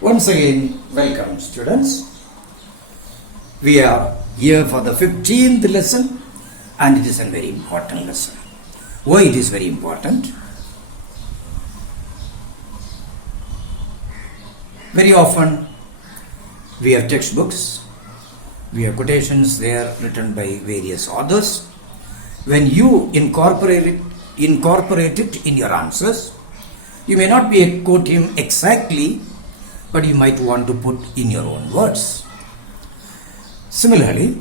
Once again, welcome students. We are here for the 15th lesson and it is a very important lesson. Why it is very important? Very often we have textbooks, we have quotations there written by various authors. When you incorporate it in your answers, you may not be quote him exactly, but you might want to put in your own words. Similarly,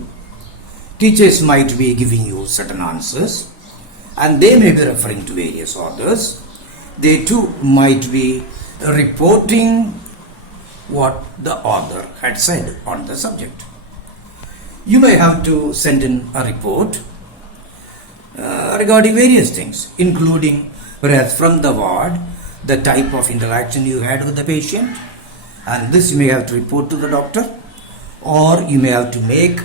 teachers might be giving you certain answers and they may be referring to various authors. They too might be reporting what the author had said on the subject. You may have to send in a report regarding various things, including perhaps from the ward, the type of interaction you had with the patient, and this you may have to report to the doctor, or you may have to make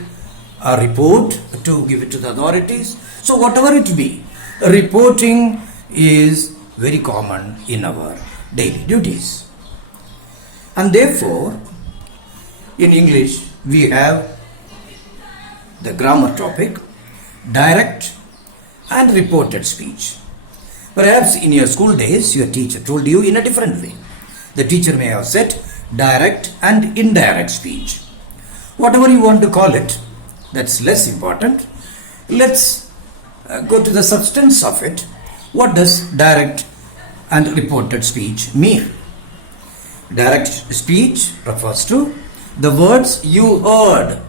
a report to give it to the authorities. So whatever it be, reporting is very common in our daily duties. And therefore, in English, we have the grammar topic, direct and reported speech. Perhaps in your school days, your teacher told you in a different way. The teacher may have said direct and indirect speech. Whatever you want to call it, that's less important. Let's go to the substance of it. What does direct and reported speech mean? Direct speech refers to the words you heard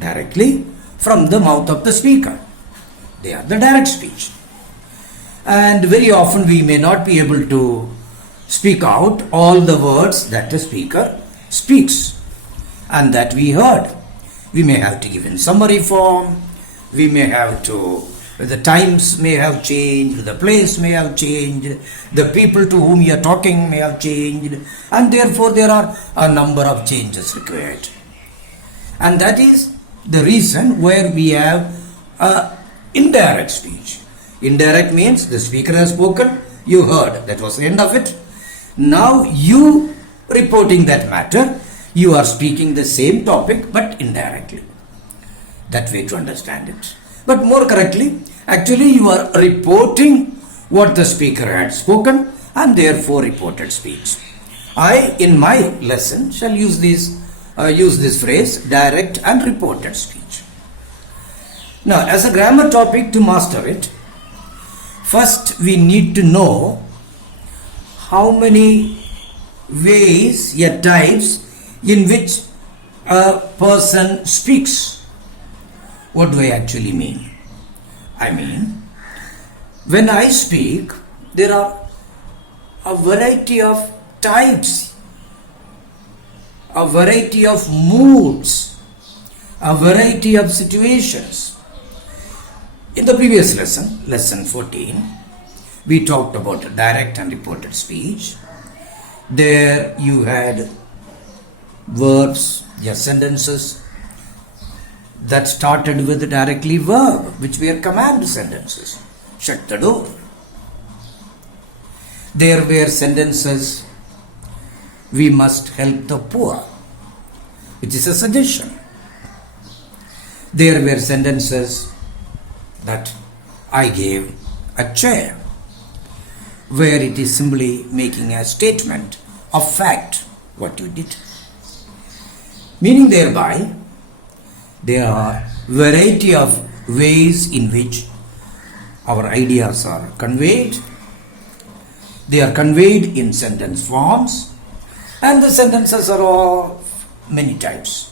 directly from the mouth of the speaker. They are the direct speech. And very often we may not be able to speak out all the words that the speaker speaks and that we heard. We may have to give in summary form. We may have to, the times may have changed, the place may have changed, the people to whom you are talking may have changed, and therefore there are a number of changes required. And that is the reason where we have indirect speech. Indirect means the speaker has spoken, you heard, that was the end of it. Now you reporting that matter, you are speaking the same topic but indirectly. That way to understand it. But more correctly, actually you are reporting what the speaker had spoken and therefore reported speech. I in my lesson shall use this phrase, direct and reported speech. Now as a grammar topic, to master it, first we need to know how many ways, yet types in which a person speaks. What do I actually mean? I mean, when I speak, there are a variety of types, a variety of moods, a variety of situations. In the previous lesson, lesson 14, we talked about direct and reported speech. There you had verbs, your sentences that started with the directly verb, which were command sentences. Shut the door. There were sentences, we must help the poor, which is a suggestion. There were sentences that I gave a chair, where it is simply making a statement of fact, what you did. Meaning thereby, there are variety of ways in which our ideas are conveyed. They are conveyed in sentence forms, and the sentences are all many types.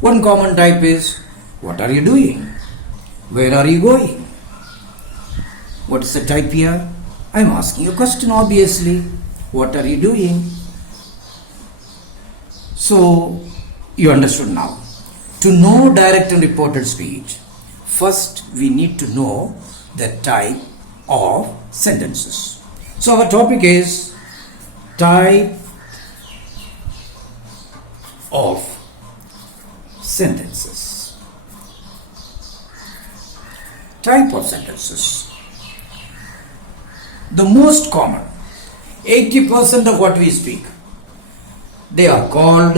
One common type is, what are you doing? Where are you going? What is the type here? I am asking a question, obviously. What are you doing? So, you understood now. To know direct and reported speech, first we need to know the type of sentences. So, our topic is type of sentences. Type of sentences. The most common, 80% of what we speak, They are called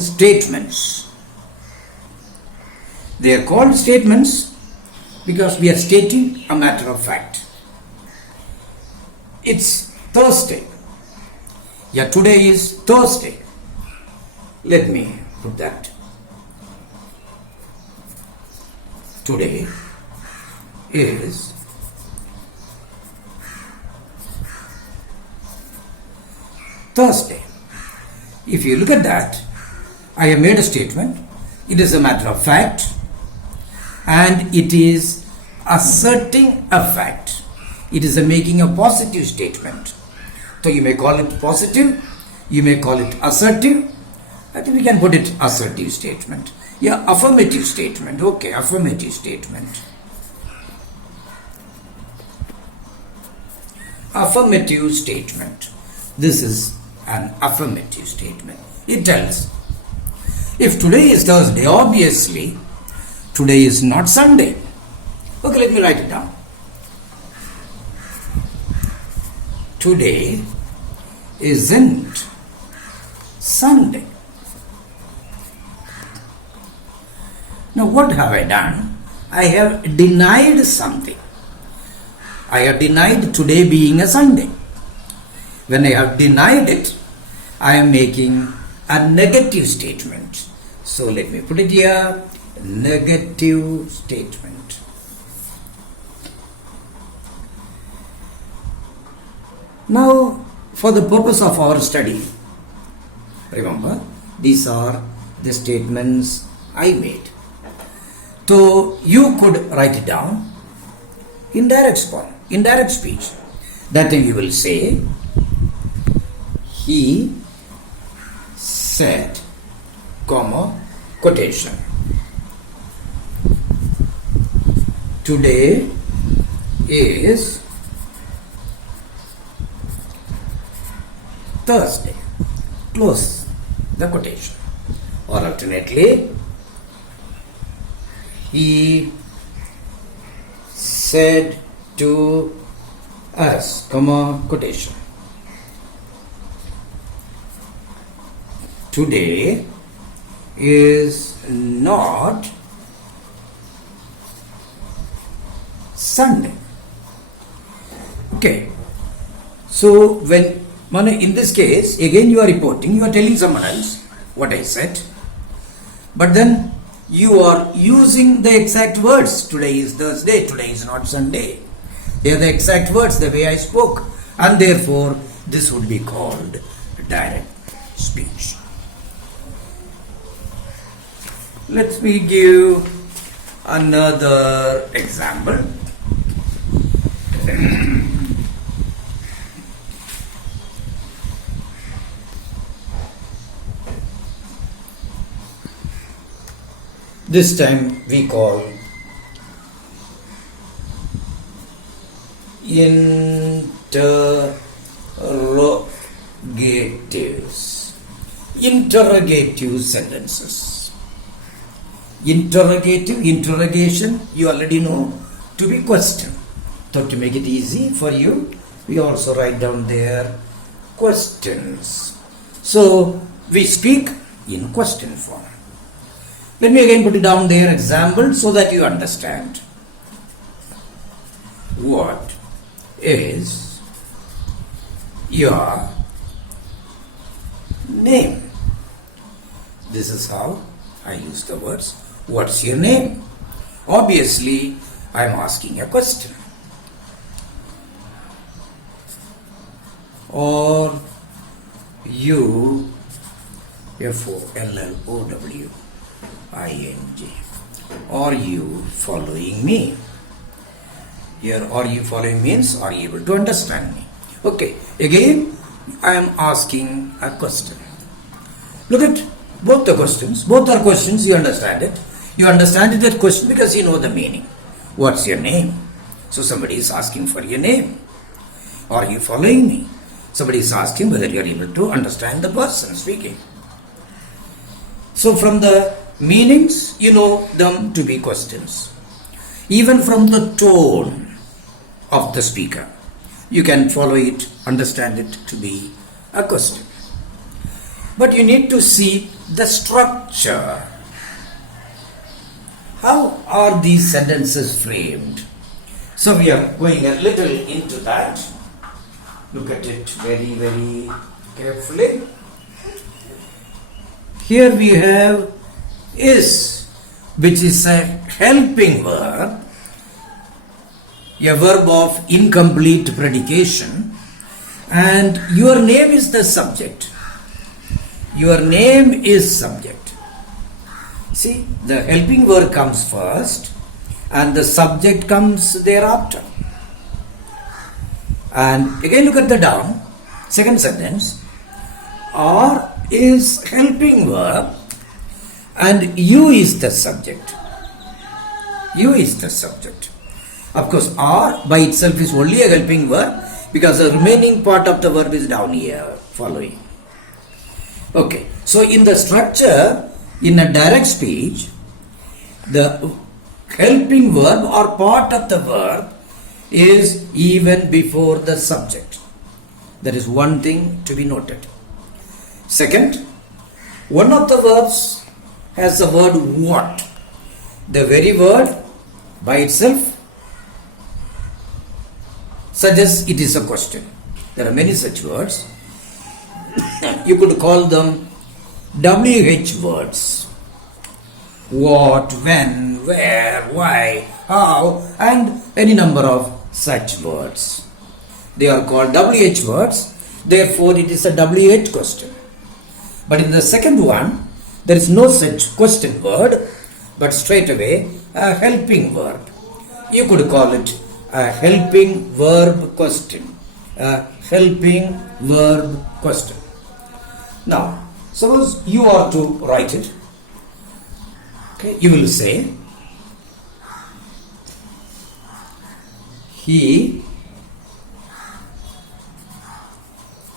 statements. They are called statements because we are stating a matter of fact. It's Thursday. Yeah, today is Thursday. Let me put that. Today is Thursday. If you look at that, I have made a statement. It is a matter of fact and it is asserting a fact. It is making a positive statement. So you may call it positive, you may call it assertive. I think we can put it assertive statement. Yeah, affirmative statement. Okay, affirmative statement. Affirmative statement. This is an affirmative statement. It tells, if today is Thursday, obviously today is not Sunday. Okay, let me write it down. Today isn't Sunday. Now what have I done? I have denied something. I have denied today being a Sunday. When I have denied it, I am making a negative statement. So let me put it here, negative statement. Now, for the purpose of our study, remember, these are the statements I made. So you could write it down in direct speech. That time you will say, he said, comma, quotation. Today is Thursday. Close the quotation. Or alternately, he said to us, comma, quotation. Today is not Sunday. Okay. So when in this case, again you are reporting, you are telling someone else what I said, but then you are using the exact words. Today is Thursday, today is not Sunday. They are the exact words, the way I spoke, and therefore this would be called direct speech. Let me give another example. This time we call interrogatives. Interrogative sentences. Interrogative, interrogation, you already know, to be question. So to make it easy for you, we also write down there questions. So we speak in question form. Let me again put it down there, example, so that you understand. What is your name? This is how I use the words. What's your name? Obviously, I am asking a question. Or you, FOLLOWING. Are you following me? Here, are you following means, are you able to understand me? Okay, again, I am asking a question. Look at both the questions. Both are questions, you understand it. You understand it that question because you know the meaning. What's your name? So somebody is asking for your name. Are you following me? Somebody is asking whether you are able to understand the person speaking. So from the meanings, you know them to be questions. Even from the tone of the speaker, you can follow it, understand it to be a question. But you need to see the structure. How are these sentences framed? So we are going a little into that. Look at it very, very carefully. Here we have is, which is a helping verb, a verb of incomplete predication, and your name is the subject. Your name is subject. See, the helping verb comes first and the subject comes thereafter. And again look at the down, second sentence. Are is helping verb and you is the subject. You is the subject. Of course, are by itself is only a helping verb because the remaining part of the verb is down here following. Okay, so in the structure, in a direct speech, the helping verb or part of the verb is even before the subject. That is one thing to be noted. Second, one of the verbs has the word what. The very word by itself suggests it is a question. There are many such words. You could call them WH words. What, when, where, why, how, and any number of such words. They are called WH words. Therefore, it is a WH question. But in the second one, there is no such question word, but straight away a helping verb. You could call it a helping verb question. A helping verb question. Now, suppose you are to write it. Okay, you will say, he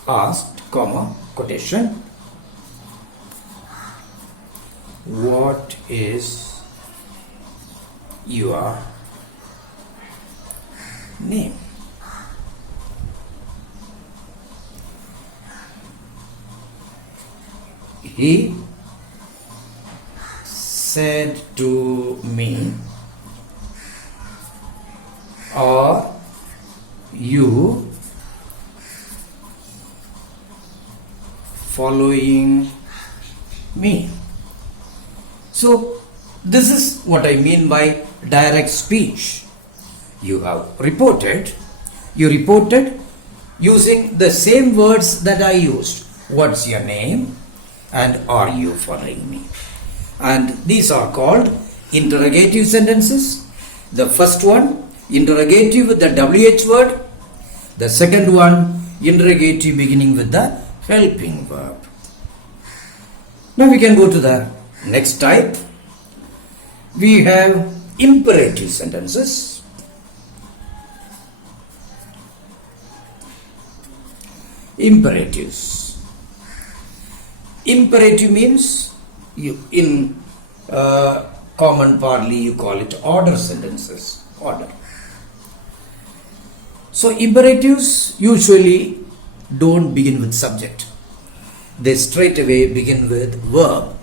asked, comma, quotation, what is your name? He said to me, are you following me? So this is what I mean by direct speech. You have reported, you reported using the same words that I used. What's your name? And are you following me? And these are called interrogative sentences. The first one, interrogative with the WH word. The second one, interrogative beginning with the helping verb. Now we can go to the next type. We have imperative sentences. Imperatives. Imperative means, in common parley you call it order sentences. Order. So imperatives usually don't begin with subject. They straight away begin with verb.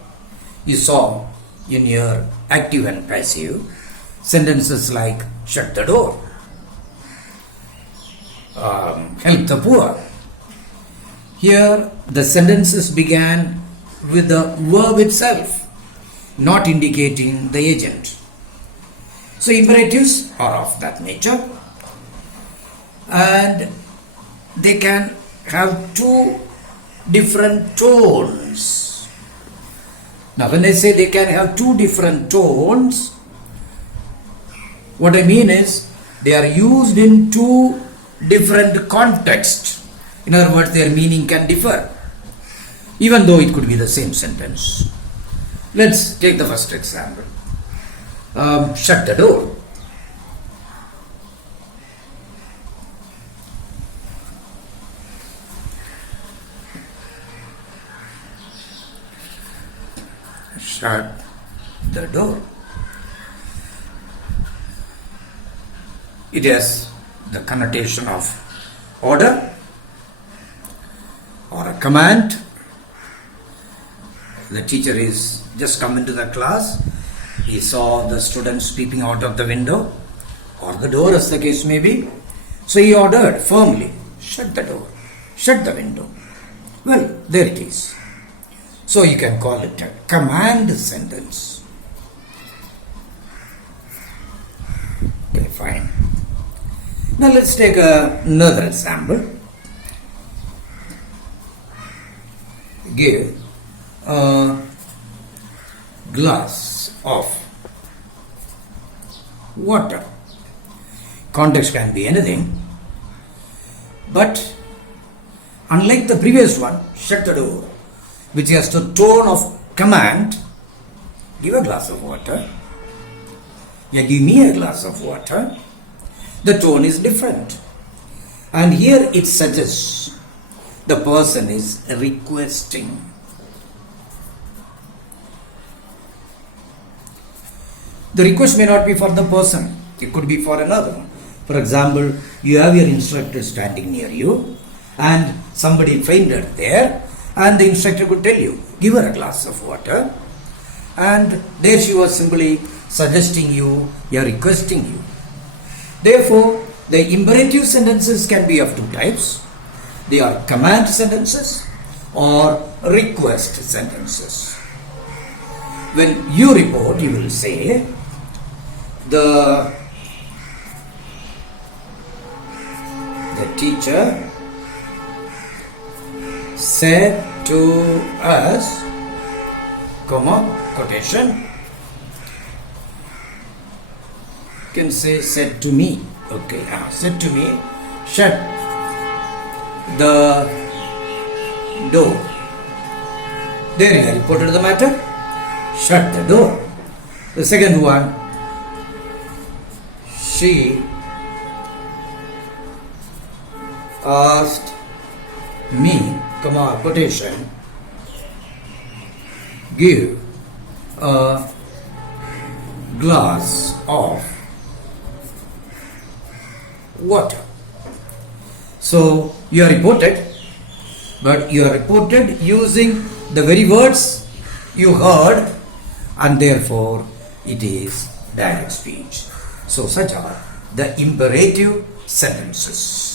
You saw in your active and passive sentences like shut the door, help the poor. Here the sentences began with the verb itself, not indicating the agent. So imperatives are of that nature, and they can have two different tones. Now when I say they can have two different tones, what I mean is they are used in two different contexts. In other words, their meaning can differ, even though it could be the same sentence. Let's take the first example. Shut the door. Shut the door. It has the connotation of order or a command. The teacher is just come into the class. He saw the students peeping out of the window or the door, as the case may be. So he ordered firmly, shut the door, shut the window. Well, there it is. So you can call it a command sentence. Okay, fine. Now let's take another example. Give a glass of water. Context can be anything, but unlike the previous one, shut the door, which has the tone of command, give a glass of water. Yeah, give me a glass of water. The tone is different. And here it suggests the person is requesting. The request may not be for the person, it could be for another one. For example, you have your instructor standing near you and somebody fainted there, and the instructor could tell you, give her a glass of water, and there she was simply suggesting you, or requesting you. Therefore, the imperative sentences can be of two types. They are command sentences or request sentences. When you report, you will say, the teacher said to us, quotation, you can say said to me. Okay, said to me, shut the door. There you have reported the matter, shut the door. The second one, she asked me, quotation, give a glass of water. So you are reported, but you are reported using the very words you heard, and therefore it is direct speech. So such are the imperative sentences.